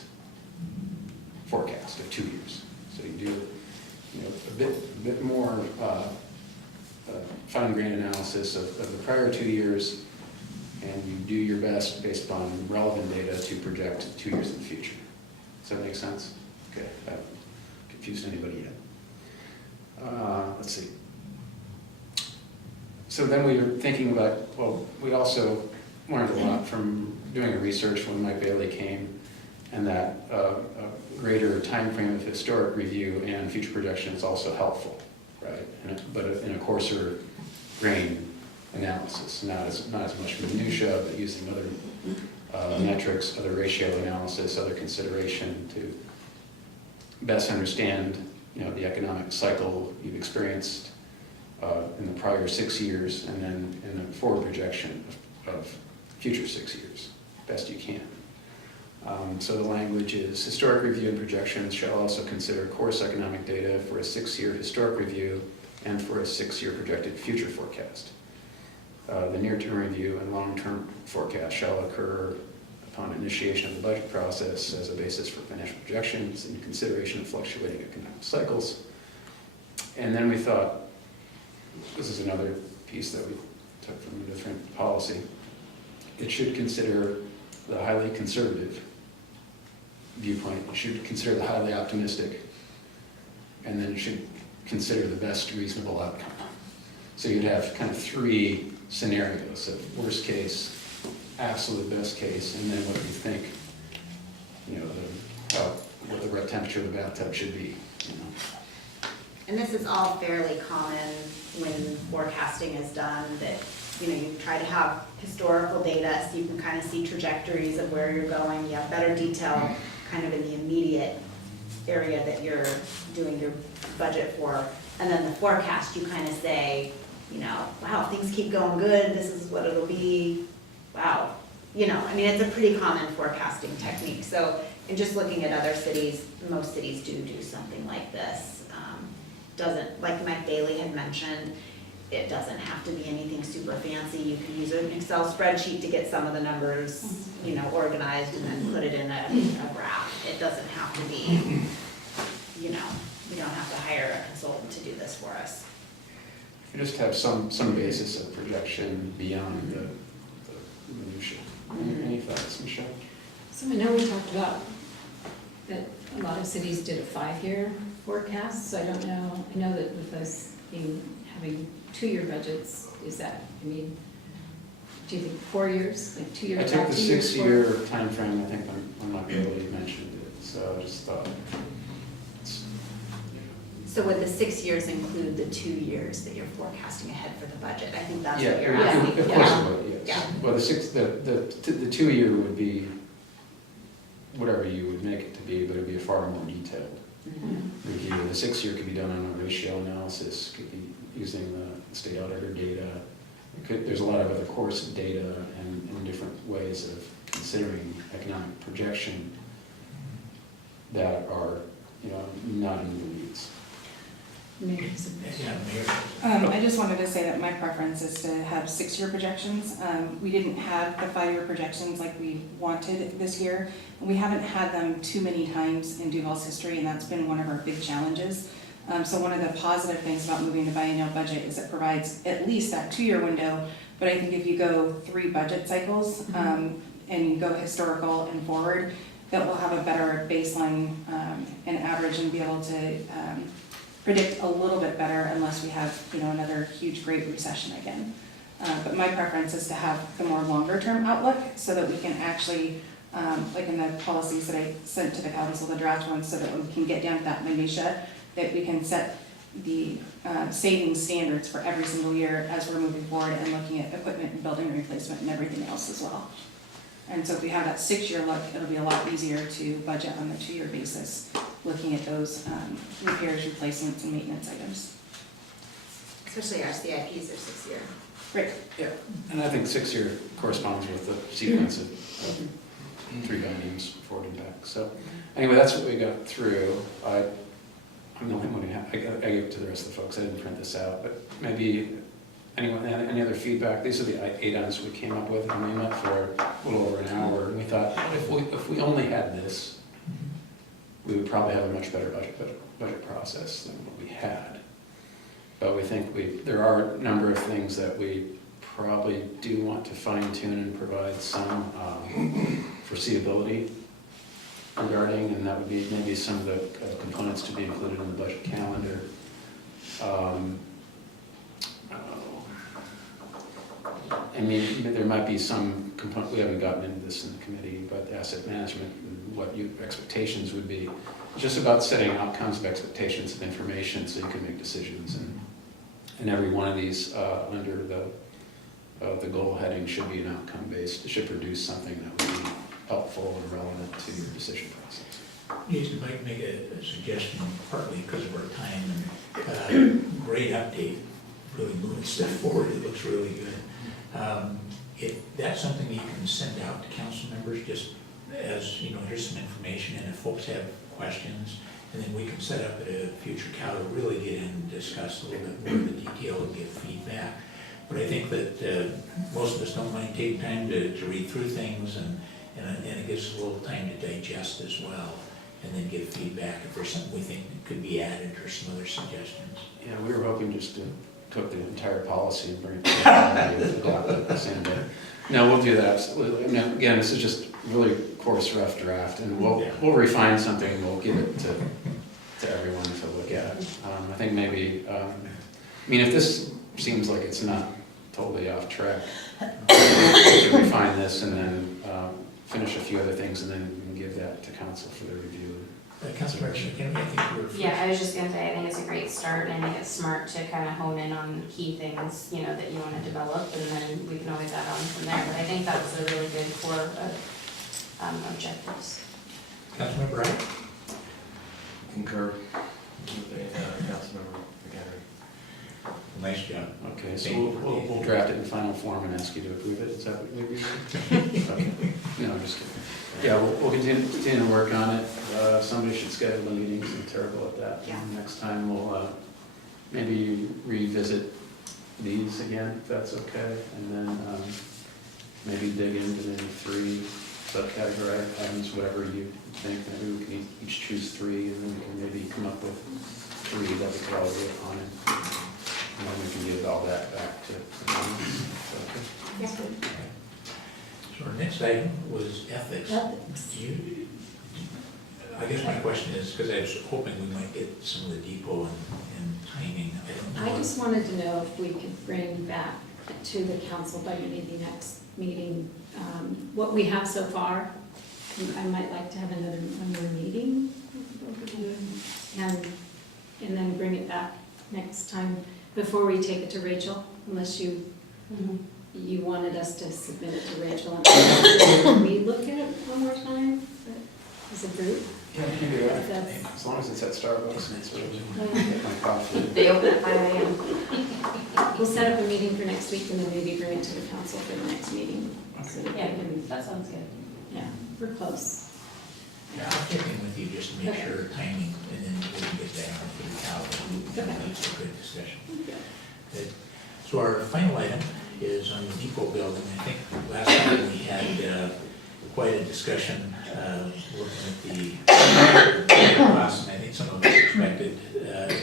forecast of 2 years. So you do a bit more fine-grained analysis of the prior 2 years, and you do your best based on relevant data to project 2 years in the future. Does that make sense? Okay, haven't confused anybody yet. Let's see. So then we were thinking about, well, we also learned a lot from doing a research when Mike Bailey came, and that a greater time frame of historic review and future projection is also helpful, right? But in a coarser grain analysis, not as much minutia, but using other metrics, other ratio analysis, other consideration to best understand, the economic cycle you've experienced in the prior 6 years, and then in the forward projection of future 6 years, best you can. So the language is, historic review and projections shall also consider coarse economic data for a 6-year historic review and for a 6-year projected future forecast. The near-term review and long-term forecast shall occur upon initiation of the budget process as a basis for financial projections in consideration of fluctuating economic cycles. And then we thought, this is another piece that we took from a different policy. It should consider the highly conservative viewpoint. It should consider the highly optimistic, and then it should consider the best reasonable outcome. So you'd have kind of 3 scenarios of worst case, absolute best case, and then what you think, what the temperature of the bathtub should be. And this is all fairly common when forecasting is done, that, you try to have historical data so you can kind of see trajectories of where you're going. You have better detail kind of in the immediate area that you're doing your budget for. And then the forecast, you kind of say, wow, things keep going good, this is what it'll be, wow. It's a pretty common forecasting technique. So in just looking at other cities, most cities do something like this. Doesn't, like Mike Bailey had mentioned, it doesn't have to be anything super fancy. You can use an Excel spreadsheet to get some of the numbers, organized and then put it in a graph. It doesn't have to be, we don't have to hire a consultant to do this for us. You just have some basis of projection beyond the minutia. Any thoughts, Michelle? So I know we talked about that a lot of cities did a 5-year forecast, so I don't know, I know that with us having 2-year budgets, is that, do you think 4 years, like 2 years? I took the 6-year timeframe, I think when Mike Bailey mentioned it, so I just thought. So would the 6 years include the 2 years that you're forecasting ahead for the budget? I think that's Yeah, what you're asking. of course it would, yes. Yeah. Well, the 2 year would be whatever you would make it to be, but it'd be a far more detailed review. The 6 year could be done on a ratio analysis, could be using the state auditor data. There's a lot of other course data and different ways of considering economic projection that are, not in the weeds. Yeah, Mayor. I just wanted to say that my preference is to have 6-year projections. We didn't have the 5-year projections like we wanted this year. We haven't had them too many times in Duval's history, and that's been one of our big challenges. So one of the positive things about moving to biennial budget is it provides at least that 2-year window. But I think if you go 3 budget cycles, and you go historical and forward, that we'll have a better baseline and average and be able to predict a little bit better unless we have, another huge great recession again. But my preference is to have the more longer term outlook so that we can actually, like in the policies that I sent to the council, the draft ones, so that we can get down to that minutia, that we can set the savings standards for every single year as we're moving forward and looking at equipment and building replacement and everything else as well. And so if we have that 6-year look, it'll be a lot easier to budget on the 2-year basis, looking at those repairs, replacements, and maintenance items. Especially our CIPs are 6-year. Great. Yeah, and I think 6-year corresponds with the sequence of 3 bienniums forward and back. So anyway, that's what we got through. I'm the only one who I gave it to the rest of the folks. I didn't print this out, but maybe anyone, any other feedback? These are the 8 items we came up with, and we met for a little over an hour, and we thought, if we only had this, we would probably have a much better budget process than what we had. But we think there are a number of things that we probably do want to fine tune and provide some foreseeability regarding, and that would be maybe some of the components to be included in the budget calendar. I mean, there might be some component, we haven't gotten into this in the committee, but asset management and what your expectations would be. It's just about setting outcomes of expectations of information so you can make decisions. And every one of these under the goal heading should be an outcome based. It should produce something that would be helpful and relevant to your decision process. Jason, if I can make a suggestion, partly because of our time, and great update, really moving stuff forward, it looks really good. If that's something you can send out to council members, just as, here's some information, and if folks have questions, and then we can set up at a future CAL to really get in and discuss a little bit more of the detail and give feedback. But I think that most of us don't mind taking time to read through things, and it gives us a little time to digest as well, and then give feedback if there's something we think that could be added or some other suggestions. Yeah, we were hoping just to cook the entire policy and bring it to the adopt it the same day. No, we'll do that, absolutely. I mean, again, this is just really coarse, rough draft, and we'll refine something and we'll give it to everyone to look at. I think maybe, if this seems like it's not totally off track, we can refine this and then finish a few other things, and then we can give that to council for their review. Councilmember Shinkin, I think you were. Yeah, I was just gonna say, I think it's a great start, and I think it's smart to kind of hone in on key things, that you want to develop, and then we can always add on from there. But I think that was a really good core of objectives. Councilmember Wright? Concur with Councilmember McHenry. Nice job. Okay, so Thank you for we'll draft it in final form and ask you to approve it. Is that what maybe? Okay. No, I'm just kidding. Yeah, we'll continue to work on it. Somebody should schedule a meeting, I'm terrible at that. Yeah. Next time we'll maybe revisit these again, if that's okay, and then maybe dig into the 3 subcategory items, whatever you think. Maybe we can each choose 3, and then we can maybe come up with 3 that we could all agree upon, and then we can give all that back to the council. Okay. So our next item was ethics. I guess my question is, because I was hoping we might get some of the depot and timing, I don't know. I just wanted to know if we could bring back to the council by maybe next meeting, what we have so far. I might like to have one more meeting, and then bring it back next time before we take it to Rachel, unless you wanted us to submit it to Rachel. And we look at it one more time as a group. Yeah, you can do that. If that's- As long as it's at Starbucks and it's really, Yeah. get my coffee. They open at 5 a.m. We'll set up a meeting for next week and then maybe bring it to the council for the next meeting. So that we can- that sounds good. Yeah, we're close. Yeah, I'll check in with you just to make Okay. sure timing, and then we can get that on the CAL. It's a good discussion. Good. So our final item is on the depot building. I think last time we had quite a discussion looking at the costs, and I think some of us expected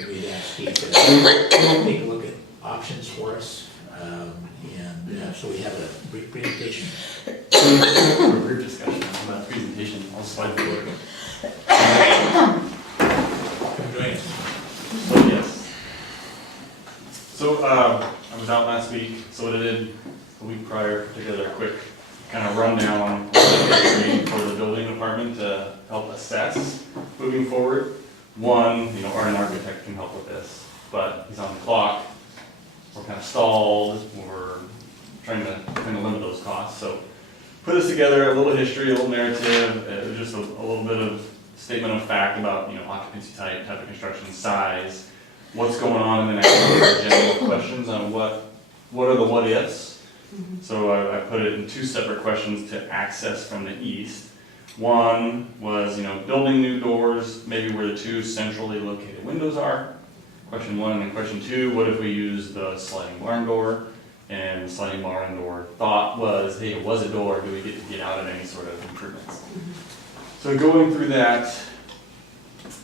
we'd take a look at options for us. So we have a brief presentation. For a brief discussion on that presentation, I'll slide forward. Come join us. So yes. So I was out last week, so what I did the week prior, put together a quick kind of rundown on what we're doing for the building department to help assess moving forward. One, our architect can help with this, but he's on the clock. We're kind of stalled, we're trying to limit those costs. So put this together, a little history, a little narrative, just a little bit of statement of fact about, occupancy type of construction, size, what's going on in the next year, general questions on what are the what ifs. So I put it in 2 separate questions to access from the east. One was, building new doors, maybe where the 2 centrally located windows are. Question 1, and then question 2, what if we use the sliding barn door? And the sliding barn door thought was, hey, it was a door, do we get to get out of any sort of improvements? So going through that,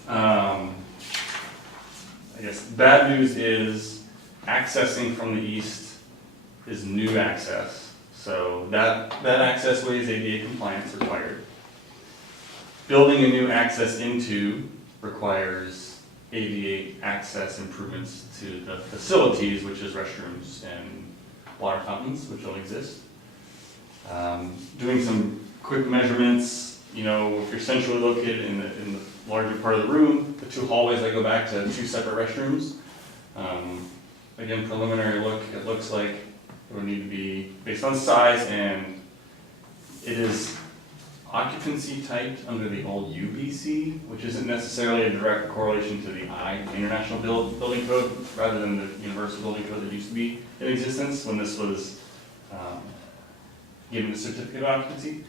I guess bad news is accessing from the east is new access. So that access way is ADA compliance required. Building a new access into requires ADA access improvements to the facilities, which is restrooms and water fountains, which don't exist. Doing some quick measurements, if you're centrally located in the larger part of the room, the 2 hallways that go back to 2 separate restrooms. Again, preliminary look, it looks like it would need to be based on size, and it is occupancy typed under the old UBC, which isn't necessarily a direct correlation to the International Building Code, rather than the Universal Building Code that used to be in existence when this was given the certificate of occupancy.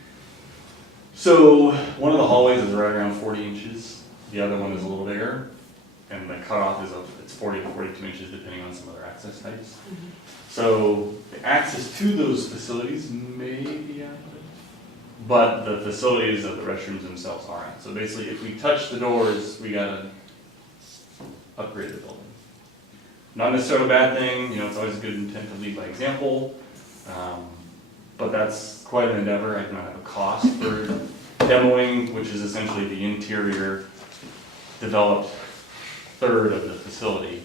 So one of the hallways is right around 40 inches, the other one is a little bigger, and the cutoff is it's 40 to 42 inches depending on some other access types. So the access to those facilities may be adequate, but the facilities of the restrooms themselves aren't. So basically, if we touch the doors, we gotta upgrade the building. Not necessarily a bad thing, it's always a good intent to lead by example, but that's quite an endeavor. I do not have a cost for demoing, which is essentially the interior developed third of the facility.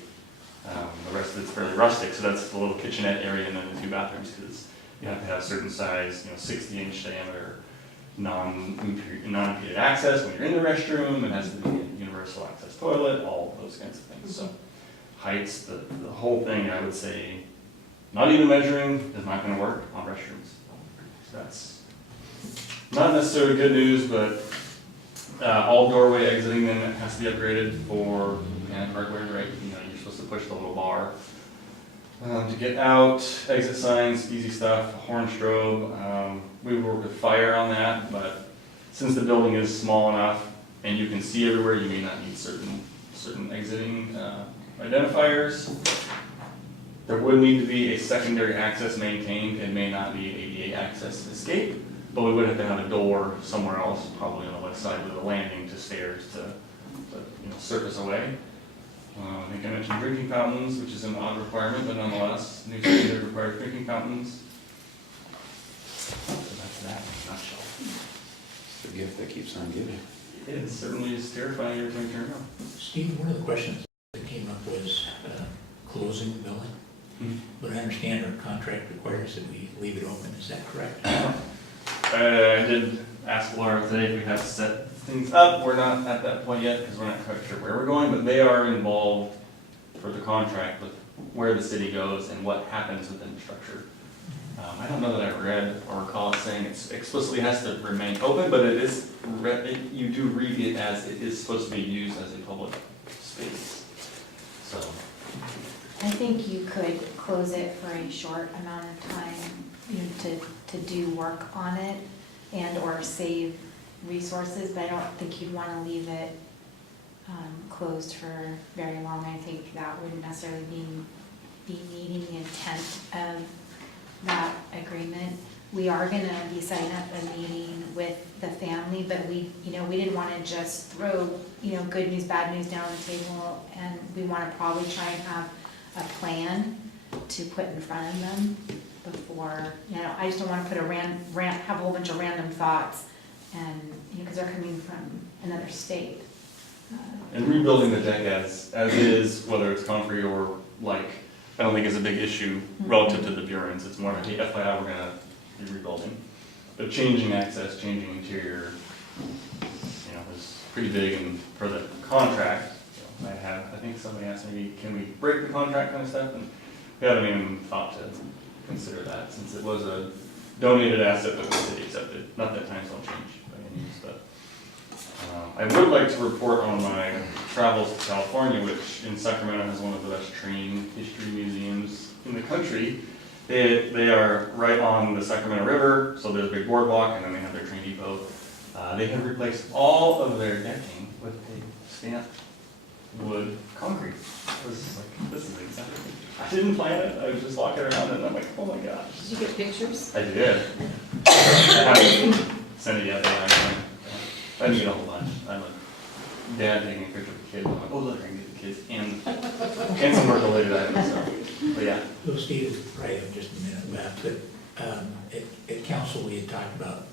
The rest of it's fairly rustic, so that's the little kitchenette area and then the 2 bathrooms, because you have to have certain size, 60-inch diameter, non-impeded access when you're in the restroom. It has to be a universal access toilet, all those kinds of things. So heights, the whole thing, I would say, not even measuring is not going to work on restrooms. So that's not necessarily good news, but all doorway exiting then has to be upgraded for mechanic hardware, right? You're supposed to push the little bar to get out. Exit signs, easy stuff. Horn strobe. We work with fire on that, but since the building is small enough and you can see everywhere, you may not need certain exiting identifiers. There would need to be a secondary access maintained. It may not be ADA access escape, but we would have to have a door somewhere else, probably on the west side of the landing to stairs to surface away. I think I mentioned drinking fountains, which is an odd requirement, but nonetheless, new standard requires drinking fountains. So that's that in a nutshell. It's the gift that keeps on giving. It certainly is terrifying every time you turn around. Steve, one of the questions that came up was closing the building. But I understand our contract requires that we leave it open, is that correct? I did ask Laura today if we have to set things up. We're not at that point yet because we're not quite sure where we're going, but they are involved for the contract with where the city goes and what happens within the structure. I don't know that I read or recall it saying it explicitly has to remain open, but it is. You do read it as it is supposed to be used as a public space. So. I think you could close it for a short amount of time, to do work on it and or save resources, but I don't think you'd want to leave it closed for very long. I think that wouldn't necessarily be meeting the intent of that agreement. we are gonna be setting up a meeting with the family, but we, you know, we didn't wanna just throw, you know, good news, bad news down on the table, and we wanna probably try and have a plan to put in front of them before, you know, I just don't wanna put have a whole bunch of random thoughts, and, you know, because they're coming from another state. And rebuilding the deck as is, whether it's concrete or like, I don't think is a big issue relative to the Burens. It's more of a, hey, FYI, we're gonna be rebuilding. But changing access, changing interior, you know, is pretty big, and for the contract, you know, I think somebody asked me, can we break the contract kind of stuff? And we haven't even thought to consider that, since it was a donated asset that the city accepted. Not that times don't change by any means, but I would like to report on my travels to California, which in Sacramento has one of the best train history museums in the country. They are right on the Sacramento River, so there's a big boardwalk, and then they have their train depot. They have replaced all of their decking with a stamped wood concrete. I was like, this is exactly. I didn't plan it. I was just walking around, and I'm like, oh my gosh. Did you get pictures? I did. I haven't sent it yet, but I didn't get a whole bunch. I'm a dad taking a picture of the kids. I'm like, oh, look, I can get the kids and some work related items. So, but yeah. So Steve, probably have just a minute left, but at council, we had talked about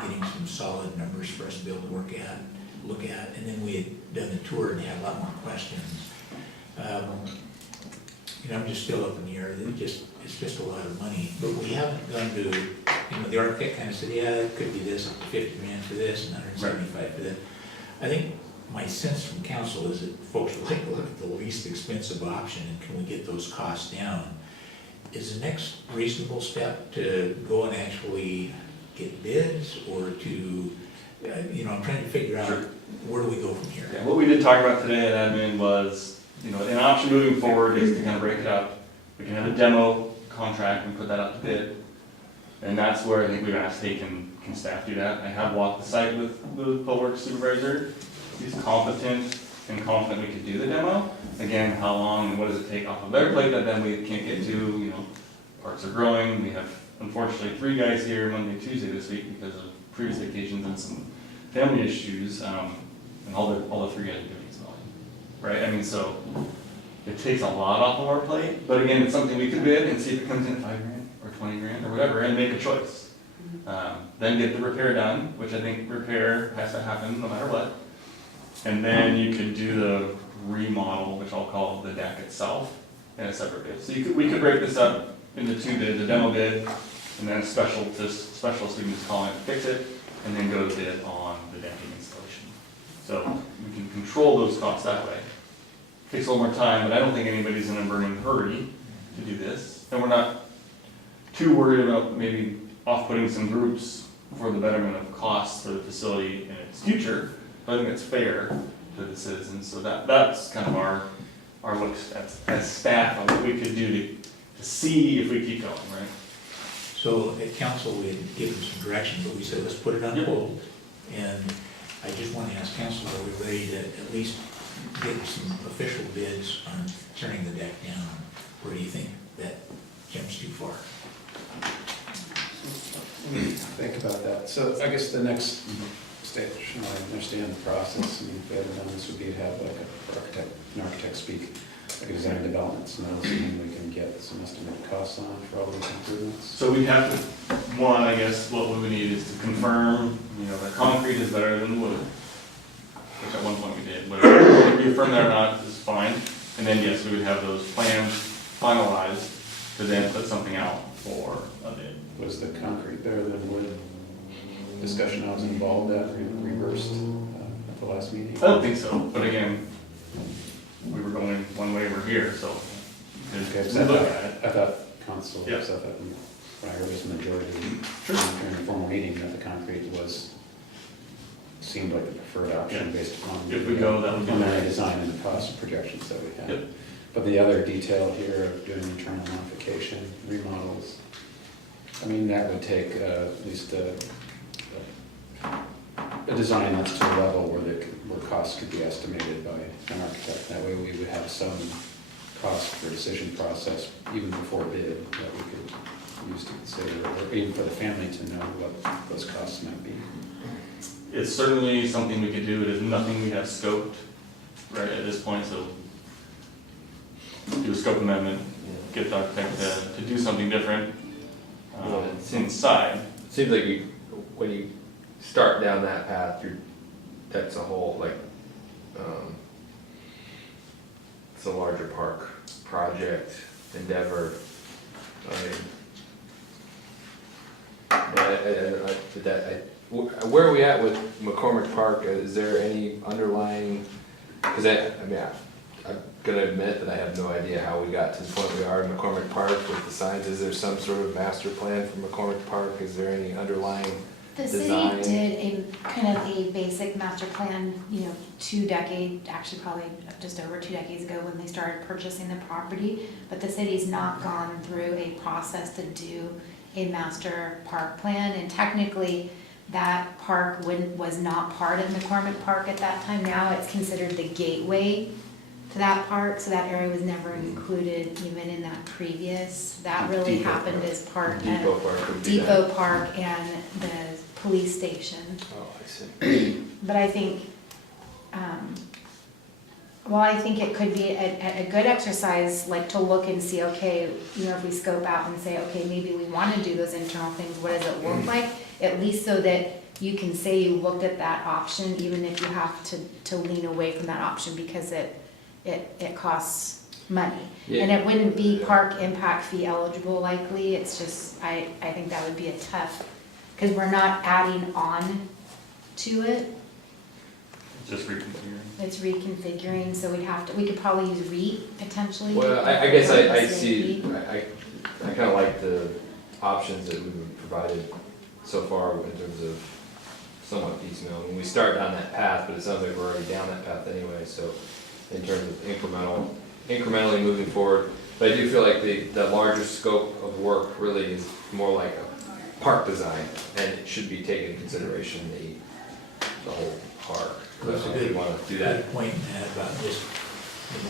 getting some solid numbers for us to be able to look at, and then we had done the tour and had a lot more questions. You know, I'm just still up in the air, it's just a lot of money, but we haven't gone to, you know, the architect kind of said, yeah, it could be this, up to 50 grand for this, and 175 for that. I think my sense from council is that folks would like to look at the least expensive option, and can we get those costs down? Is the next reasonable step to go and actually get bids, or to, you know, I'm trying to figure out where do we go from here? Yeah, what we did talk about today at admin was, you know, an option moving forward is to kind of break it up. We can have a demo contract and put that out to bid. And that's where I think we've asked, hey, can staff do that? I have walked the site with the public works supervisor. He's competent and confident we could do the demo. Again, how long and what does it take off of their plate that then we can't get to, you know, parks are growing. We have, unfortunately, 3 guys here Monday, Tuesday this week because of previous vacations and some family issues. And all the 3 guys are doing is volume, right? I mean, so it takes a lot off of our plate, but again, it's something we could bid and see if it comes in at 5 grand or 20 grand or whatever, and make a choice. Then get the repair done, which I think repair has to happen no matter what. And then you could do the remodel, which I'll call the deck itself, in a separate bid. So we could break this up into 2 bids, a demo bid, and then a specialist, we can just call it, fix it, and then go to bid on the decking installation. So we can control those costs that way. Takes a little more time, but I don't think anybody's in a burning hurry to do this. And we're not too worried about maybe off-putting some groups for the betterment of costs for the facility in its future. But I think it's fair to the citizens. So that's kind of our look as staff on what we could do to see if we keep going, right? So at council, we had given some direction, but we said, let's put it on hold. And I just want to ask council, are we ready to at least get some official bids on turning the deck down? Or do you think that jumps too far? Think about that. So I guess the next stage, I understand the process, I mean, if we haven't done this, would be to have like an architect speak, like a design development, so then we can get some estimated costs on for all those improvements. So we have to, one, I guess, what we would need is to confirm, you know, that concrete is better than wood, which at one point we did, whether we affirm that or not is fine. And then, yes, we would have those plans finalized to then put something out for a bid. Was the concrete better than wood? Discussion I was involved at reversed at the last meeting. I don't think so, but again, we were going one way, we're here, so. Okay, we look at it. I thought council, Yeah. I thought when I heard this majority Sure. during the formal meeting that the concrete seemed like the preferred option based upon If we go, that would be preliminary nice. design and the cost projections that we had. Yep. But the other detail here of doing internal modification, remodels, I mean, that would take at least a design that's to a level where costs could be estimated by an architect. That way we would have some cost for decision process even before bid that we could used to consider, or even for the family to know what those costs might be? It's certainly something we could do, it is nothing we have scoped right at this point, so do a scope amendment, get the architect to do something different Well, it seems- inside. It seems like when you start down that path, that's a whole, like, it's a larger park project endeavor. Where are we at with McCormick Park? Is there any underlying, because I'm gonna admit that I have no idea how we got to the point we are in McCormick Park with the signs. Is there some sort of master plan for McCormick Park? Is there any underlying The design? city did a kind of a basic master plan, 2 decades, actually probably just over 2 decades ago when they started purchasing the property. But the city's not gone through a process to do a master park plan. And technically, that park was not part of McCormick Park at that time. Now it's considered the gateway to that park, so that area was never included even in that previous. That really Depot happened Park. as part Depot of Park would be that. Depot Park and the police station. Oh, I see. But I think, I think it could be a good exercise, like to look and see, okay, if we scope out and say, okay, maybe we wanna do those internal things, what does it look like? At least so that you can say you looked at that option, even if you have to lean away from that option because it costs money. Yeah. And it wouldn't be park impact fee eligible likely, it's just, I think that would be a tough, cause we're not adding on to it. Just reconfiguring. It's reconfiguring, so we could probably use REIT potentially. Well, I guess I see, I kinda like the options that we've provided so far in terms of somewhat piecemeal. When we start down that path, but it sounds like we're already down that path anyway, so in terms of incrementally moving forward. But I do feel like the larger scope of work really is more like a park design, and it should be taken into consideration the whole park. That's a If you good, wanna do that. good point, Matt, about just,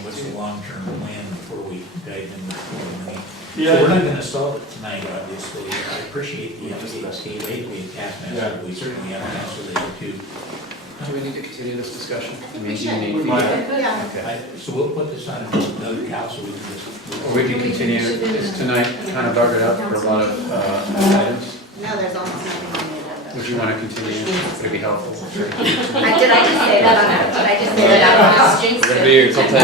what's the long-term plan before we dive into the money. Yeah, So we're I not think- gonna solve it tonight, obviously. I appreciate the update, Steve, I hate to be a taskmaster, we certainly have an answer there too. Do we need to continue this discussion? I mean, We do you should. need We feedback? might. Yeah. Okay. So we'll put this on another council, we can Or we just. can continue, is tonight kind of buggered up for a lot of items? No, there's almost nothing on the agenda. Would you want to continue? Would it be helpful? Did I just say that on, did I just say that out loud? We're gonna be here till 10.